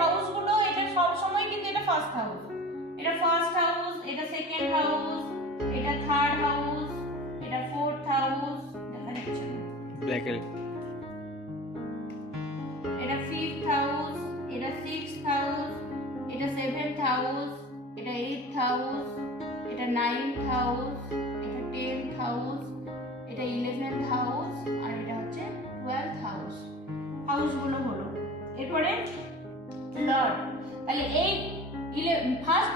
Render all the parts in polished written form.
House গুলো, এটা সব সময় কিন্তু এটা ফার্স্ট হাউস, এটা ফার্স্ট হাউস, এটা সেকেন্ড হাউস, এটা থার্ড হাউস, এটা ফোর্থ হাউস, দেখা যাচ্ছে এটা ফিফথ হাউস, এটা সিক্সথ হাউস, এটা সেভেন্থ হাউস, এটা এইটথ হাউস, এটা নাইনথ হাউস, এটা টেন্থ হাউস, এটা 11th হাউস, আর এটা হচ্ছে 12th হাউস। হাউসগুলো হলো। এরপরে লর্ড, তাহলে এই ফার্স্ট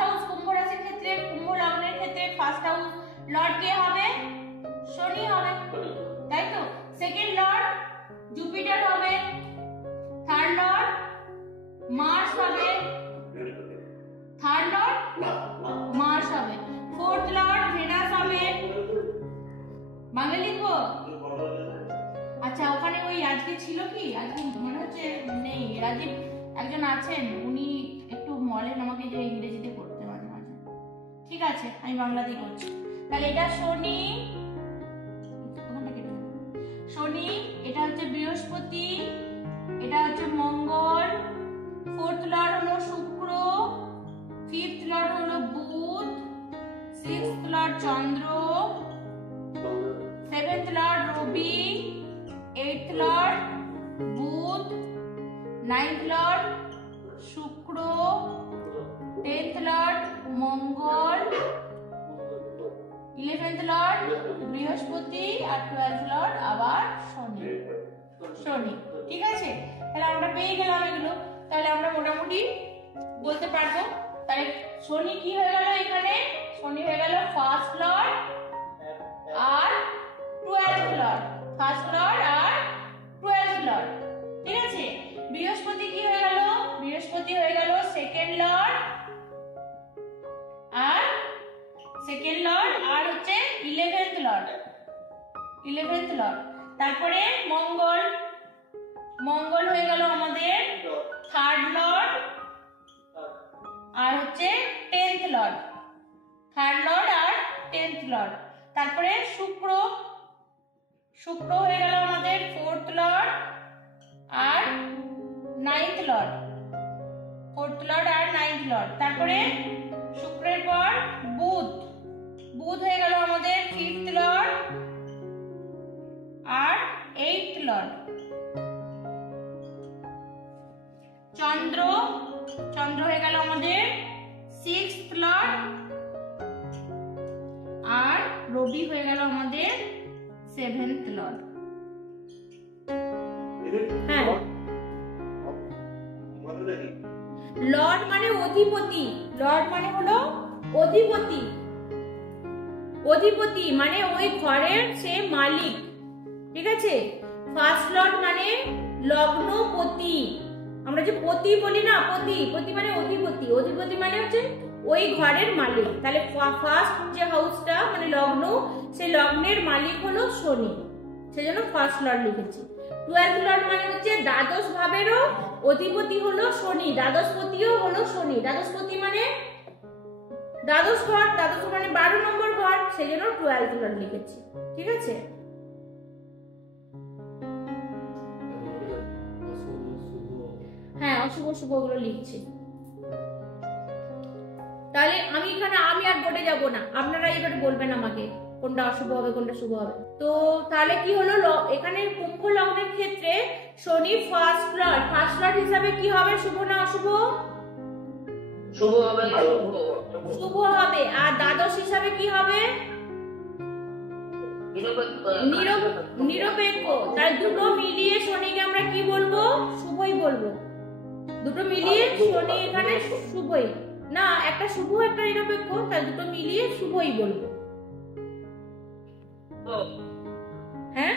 হাউস কুম্ভ রাশির ক্ষেত্রে, কুম্ভ লগ্নের ক্ষেত্রে ফার্স্ট হাউস লর্ড কে হবে? শনি হবে, তাই তো। সেকেন্ড লর্ড জুপিটার হবে, থার্ড লর্ড মার্স হবে, থার্ড লর্ড মার্স হবে, ফোর্থ লর্ড ভেনাস হবে। বাংলা লিখবো? আচ্ছা, ওখানে ওই আজকে ছিল কি? আজকে মনে হচ্ছে নেই, রাজীব একজন আছেন, উনি একটু বলেন আমাকে যে ইংরেজিতে করতে মাঝে মাঝে। ঠিক আছে, আমি বাংলাতেই করছি। তাহলে এটা শনি, শনি, এটা হচ্ছে বৃহস্পতি, এটা হচ্ছে মঙ্গল, ফোর্থ লর্ড হলো শুক্র, ফিফথ লর্ড হলো বুধ, সিক্সথ লর্ড চন্দ্র, সেভেন্থ লর্ড রবি, এইটথ লর্ড বুধ, নাইন্থ লর্ড শুক্র, টেন্থ লর্ড মঙ্গল, 11th লর্ড বৃহস্পতি, আর 12th লর্ড আবার শনি। ঠিক আছে, তাহলে আমরা পেয়ে গেলাম এগুলো। তাহলে আমরা মোটামুটি বলতে পারবো। তাহলে শনি কি হয়ে গেল এখানে? শনি হয়ে গেল ফার্স্ট লর্ড আর 12th লর্ড, ফার্স্ট লর্ড আর 12th লর্ড। ঠিক আছে, বৃহস্পতি কি হয়ে গেল? বৃহস্পতি হয়ে গেল সেকেন্ড লর্ড আর হচ্ছে 11th লর্ড, 11th লর্ড। তারপরে মঙ্গল হয়ে গেল আমাদের থার্ড লর্ড আর হচ্ছে 10th লর্ড, থার্ড লর্ড আর 10th লর্ড। তারপরে শুক্র হয়ে গেল আমাদের ফোর্থ লর্ড আর 9th লর্ড, ফোর্থ লর্ড আর 9th লর্ড। তারপরে শুক্রের পর বুধ হয়ে গেল আমাদের 5th লর্ড আর 8th লর্ড। চন্দ্র হয়ে গেল আমাদের 6th লর্ড আর রবি হয়ে গেল আমাদের 7th লর্ড। হ্যাঁ, লর্ড মানে অধিপতি, লর্ড মানে হলো অধিপতি, অধিপতি মানে ওই ঘরের সে মালিক। ঠিক আছে, ফার্স্ট লর্ড মানে লগ্নপতি, আমরা যে পতি বলি না, পতি মানে অধিপতি, অধিপতি মানে হচ্ছে ওই ঘরের মালিক। তাহলে ফার্স্ট যে হাউসটা মানে লগ্ন, সেই লগ্নের মালিক হলো শনি, সেজন্য ফার্স্ট লর্ড লিখেছি। 12th লর্ড মানে হচ্ছে দ্বাদশ ভাবেরও অধিপতি হলো শনি, দ্বাদশপতিও হলো শনি। দ্বাদশপতি মানে দ্বাদশ ঘর, দ্বাদশ মানে 12 নম্বর ঘর, সেজন্য 12th লর্ড লিখেছি। ঠিক আছে, হ্যাঁ, অশুভ শুভ গুলো লিখছি। তাহলে আমি আর বোর্ডে যাব না, আপনারা এবার বলবেন আমাকে কোনটা অশুভ হবে কোনটা শুভ হবে। তো তাহলে কি হলো, এখানে কুম্ভ লগ্নের ক্ষেত্রে শনি ফার্স্ট লর্ড হিসাবে কি হবে, শুভ না অশুভ? শুভ হবে, শুভ হবে। আর দ্বাদশ হিসাবে কি হবে? নিরপেক্ষ। তাই দুটো মিলিয়ে শনিকে আমরা কি বলবো? শুভই বলবো। দুটো মিলিয়ে শনি এখানে শুভই না, একটা শুভ একটা নিরপেক্ষ, তাই দুটো মিলিয়ে শুভই বলবো। হ্যাঁ,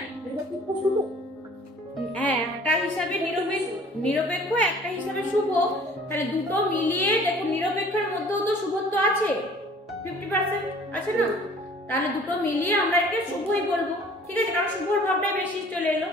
একটা হিসাবে নিরপেক্ষ, একটা হিসাবে শুভ, তাহলে দুটো মিলিয়ে দেখুন, নিরপেক্ষের মধ্যেও তো শুভত্ব আছে, 50% আছে না, তাহলে দুটো মিলিয়ে আমরা একে শুভই বলবো। ঠিক আছে, কারণ শুভর ভাবটাই বেশি চলে এলো।